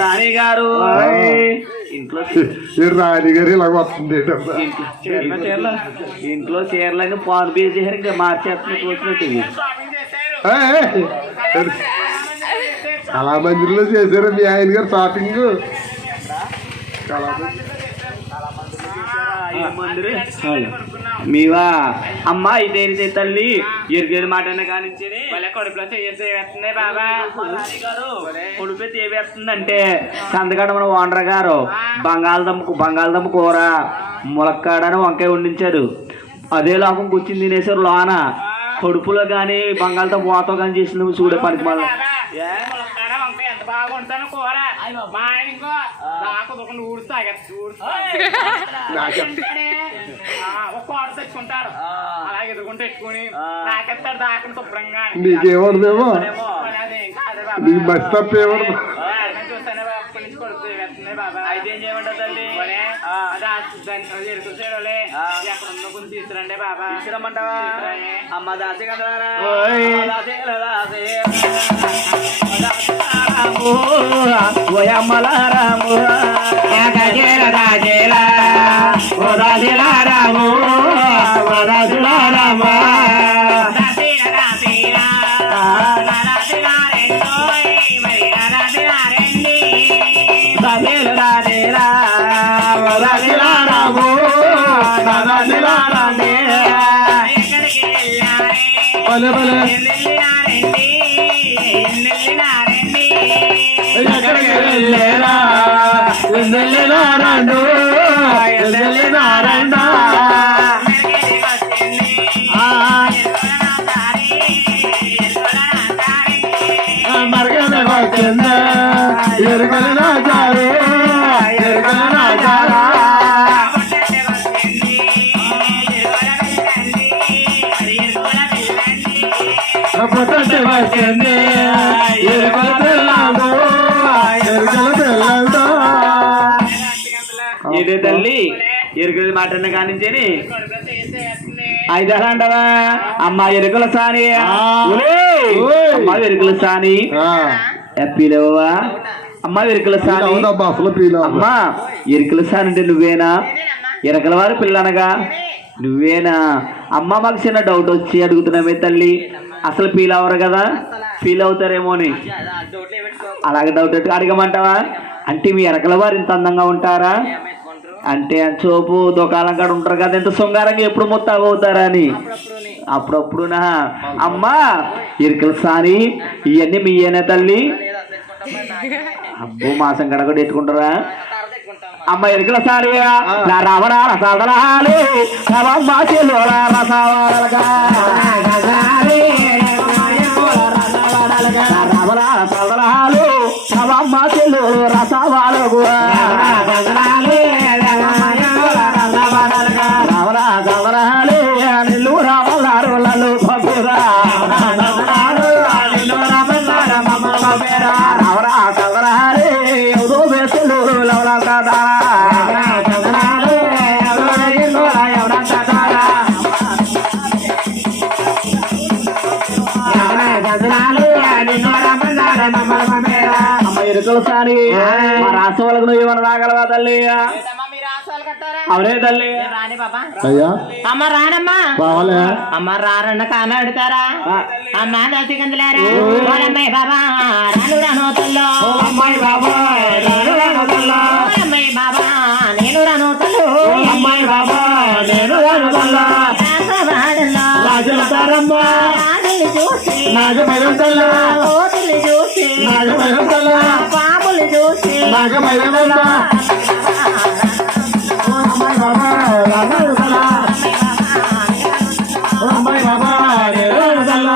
రాణి గారు ఇంట్లో రాణి గారు ఇలా వస్తుంది ఇంట్లో చీరలని పాను పేసేసారు ఇంకా మార్చేస్తున్నట్టు వచ్చినట్టు చాలా మందిలో చేశారు మీ ఆయన గారు షాపింగ్ మీవా అమ్మా ఇదేంటి తల్లి ఎరిగేది మాట కానించి కడుపులో చేసేస్తుంది బాబా కొడుపు చేవేస్తుందంటే సందకాడ మన ఓనర్ గారు బంగాళదుంప కూర ములక్కాడని వంకాయ వండించారు. అదే లోపం కూర్చుని తినేసారు లోన కడుపులో కానీ బంగాళదుంప వాతో కానీ చేసింది చూడే పనికి మళ్ళీ ఎంత బాగుంటాను కూర మా ఆయన ఇంకో దాకుండా ఒక తెచ్చుకుంటారు అలాగే ఎదుర్కొంటూ పెట్టుకుని నాకెత్తాడు దాకుండా శుభ్రంగా నీకేమో బస్ తప్పేమో చూస్తానే అప్పటి నుంచి కొడుతుంది వెళ్తున్నాయి బాబా అయితే ఏం చేయమంటారు తల్లి ఎక్కడ ఉన్న కొంచెం తీసుకురండి బాబా తీసుకురమ్మంటావా అమ్మ దాసి కదా ఓయమ్మలారాము రాము ఇదే తల్లి ఎరుకల మాట కానించని ఐదారా అంటారా అమ్మ ఎరుకల సాని అమ్మ ఎరుకల సాని హ్యాపీలేవా అమ్మ ఎరుకల సాని అమ్మా ఎరుకల సాని అంటే నువ్వేనా ఎరకల వారి పిల్లనగా నువ్వేనా అమ్మ మాకు చిన్న డౌట్ వచ్చి అడుగుతున్నామే తల్లి అసలు ఫీల్ అవ్వరు కదా ఫీల్ అవుతారేమో అని అలాగే డౌట్ అడగమంటావా అంటే మీ ఎరకల వారు ఇంత అందంగా ఉంటారా అంటే చోపు దుకాణం కాడ ఉంటారు కదా ఎంత శృంగారంగా ఎప్పుడు మొత్తం అవుతారా అని అప్పుడప్పుడునా అమ్మా ఎరుకల సాని ఇవన్నీ మీయేనా తల్లి అబ్బో మాసం కడ కూడా ఎట్టుకుంటారా అమ్మ ఎరుకల సారిగా నా రావణ రసాదరాలు రసవాలుగా రావణ రసాదరాలు రవమ్మ చెల్లు రసవాలుగు రావణ రసాదరాలు నిల్లు రామలారు లలు భగురా రావణ రసాదరాలు ఎవరో వేసులు లవలా కదా అమ్మ ఎరుకల సాని మా రాష్ట్రం వాళ్ళకు నువ్వు ఏమన్నా రాగలవా తల్లి అవునే తల్లి అమ్మ రానమ్మా అమ్మ రారన్న కాన అడుతారా అమ్మ దశ కందులారా అమ్మాయి బాబా రాను రాను తల్లో అమ్మాయి బాబా అమ్మాయి బాబా నేను రాను తల్లు అమ్మాయి బాబా నేను రాజులతారమ్మా చూసి నాగమైరం తల్ల కోతులు చూసి నాగమైరం తల్ల పాములు చూసి నాగమైరం తల్ల అమ్మాయి బాబా రాజు తల్ల అమ్మాయి బాబా నేను తల్ల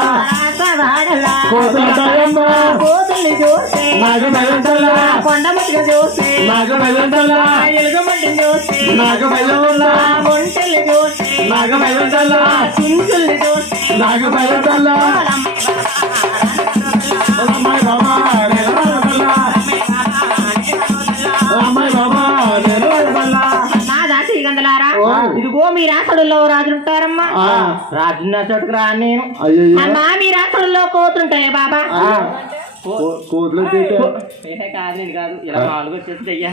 కోతులతారమ్మా కోతులు చూసి నాగమైరం తల్ల కొండమట్టుగా చూసి నాగమైరం తల్ల ఎలుగుమంటిని చూసి నాగమైరం ఒంటెలు నాగమయ్యదల్లా చించుల్ని చూస్తే నాగమయ్యదల్లా అమ్మాయి బాబా నిలబడదల్లా అమ్మాయి బాబా నిలబడదల్లా నా దాచి గందలారా ఇదిగో మీ రాసడుల్లో రాజులు ఉంటారమ్మా రాజున్న చోటుకు రా నేను అమ్మా మీ రాసడుల్లో కోతుంటాయి బాబా కోతులు కాదు నేను కాదు ఇలా నాలుగు వచ్చేసి అయ్యా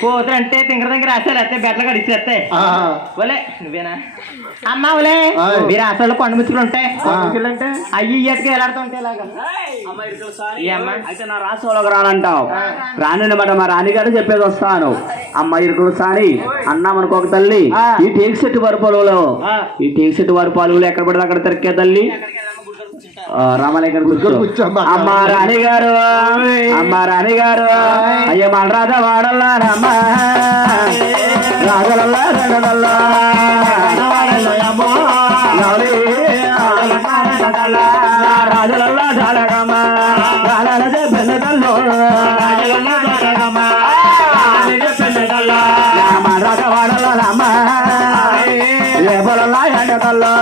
కోతులు అంటే తింగర దగ్గర రాసారు అయితే బెట్టలు కడిచేస్తే ఓలే నువ్వేనా అమ్మా ఓలే మీరు అసలు కొండ ముచ్చుకులు ఉంటాయి అయ్యి ఇయ్యటికి ఎలాడుతుంటే ఇలాగా అయితే నా రాష్ట్రంలోకి రానంటావు రానమాట మా రాణిగారు చెప్పేది వస్తాను అమ్మ ఇరుకుడు సాని అన్నామనుకో ఒక తల్లి ఈ టేక్ సెట్ వరపాలులో ఈ టేక్ సెట్ వరపాలులో ఎక్కడ పడితే అక్కడ తిరిగే తల్లి రామలేఖర్ కూర్చో అమ్మ రాణి గారు అయ్య మన రాజా వాడల్లా రమ్మ రాజలల్లా రెండదల్లా రాజలల్లా జాలగమ్మ రాజలదే పెద్దదల్లో మన రాజా వాడల్లా రమ్మ రేపలల్లా ఎండదల్లో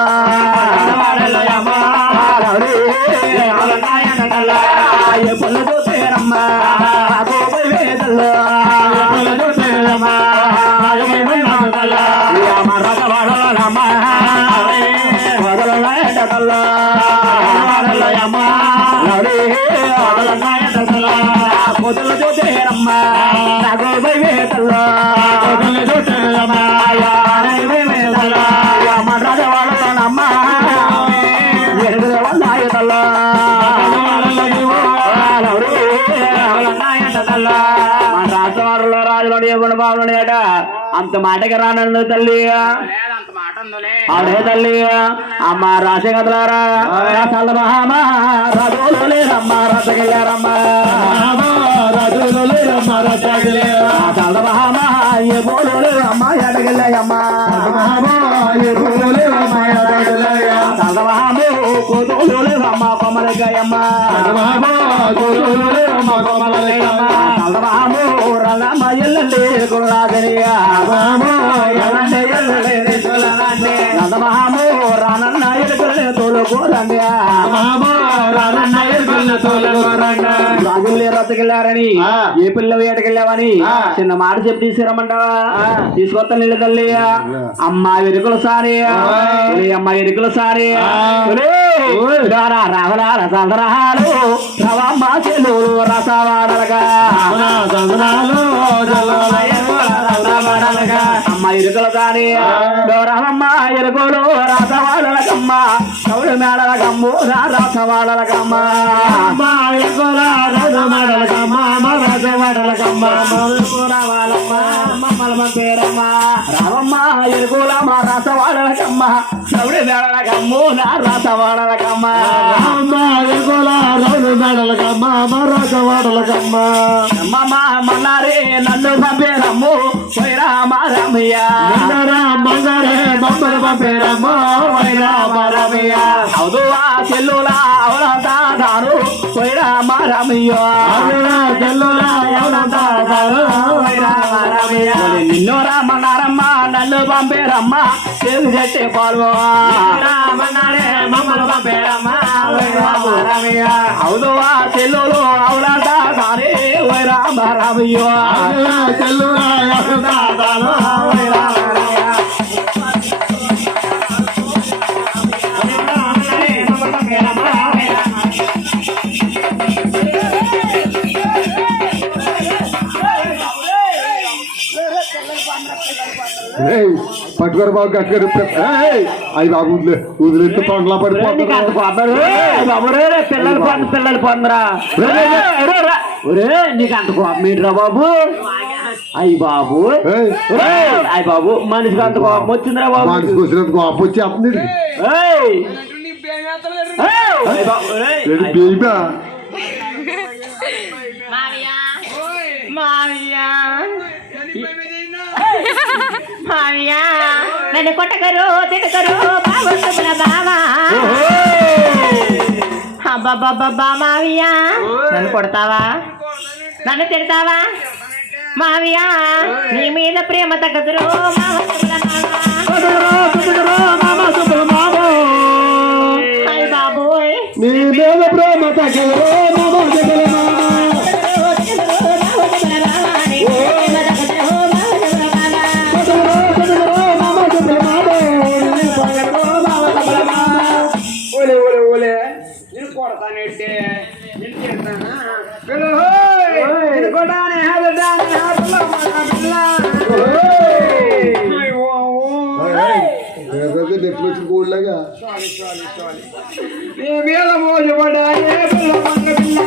పొలతో పేరమ్మ వేదల్లో రమ్మ వదలల్లో పొదలతో పేరమ్మ వేదల్లో రాజవాడలోనమ్మ ఎరుగుదల్లో మన రాజవాడలో రాజులో ఏమన్నా బాబులు ఏట అంత మాటకి రానందు తల్లి ఆడే తల్లి అమ్మ రాసే కదలారా మహామా రాజులు లేరమ్మ రసగిల్లారమ్మ రాజులు లేరమ్మ రసగిల్ల మహామా ఏ బోలు లేరమ్మ ఎడగిల్లాయమ్మ కోతులు లేరమ్మ కొమ్మలగాయమ్మ రల్లమ్మ ఎల్లండి గుర్రాగనియా మహామో రానన్న ఎలుకలే తోలుకోరండి రాజులే రసకెళ్ళారని ఏ పిల్ల వేటకెళ్ళావని చిన్న మాట చెప్పి తీసుకురమ్మంటావా తీసుకొస్తా నీళ్ళు తల్లి అమ్మ ఎరుకుల సారి అమ్మ ఎరుకుల సారి రావలా రసాలు రవమ్మ చెల్లులు రసవాడలుగా అమ్మ ఎరుకుల సారి రవమ్మ ఎరుకులు రసవాడలకమ్మ కౌలు మేడలకమ్ము రసవాడలకమ్మ రావమ్మ ఎరుకులమ్మ రసవాడలకమ్మ కౌలు మేడలకమ్ము రసవాడలకమ్మ మన్నారే నన్ను పంపేరమ్ము వైరామ రమయ్య పంపేరమ్ము వైరామ రమయ్య అవుదువా చెల్లులా అవలంతా దారు వైరామ రమయ్య చెల్లులా అవలంతా దారు వైరామ రమయ్య నిన్ను రామన్నారమ్మ నన్ను పంపేరమ్మ చేసి చెట్టే పాలు రామన్నారే మమ్మల్ని పంపేరమ్మ వైరామ రమయ్య అవుదువా చెల్లులు అవలంతా దారే వైరామ రమయ్య చెల్లులా అవలంతా దారు వైరామ రమయ్య పట్టుకోరు బాబు కట్టుకోరు అవి బాబు వదిలేస్తే పండ్లా పడిపోతారు పిల్లలు పొందరా నీకు అంత కోపం ఏంట్రా బాబు అయ్యి బాబు అయ్యి బాబు మనిషికి అంత కోపం వచ్చిందిరా బాబు మనిషికి వచ్చినంత కోపం వచ్చి అప్పుడు బేబా మావయ్యా నన్ను కొట్టకరు తిట్టకరు బాబుల బావా అబ్బాబ్బా మావయ్యా నన్ను కొడతావా నన్ను తిడతావా మావయ్యా నీ మీద ప్రేమ తగ్గదురు మావయ్య ఎప్పుడు వచ్చిన గోల్డ్లాగా మీద మోజపడాయే పిల్ల మన్న పిల్ల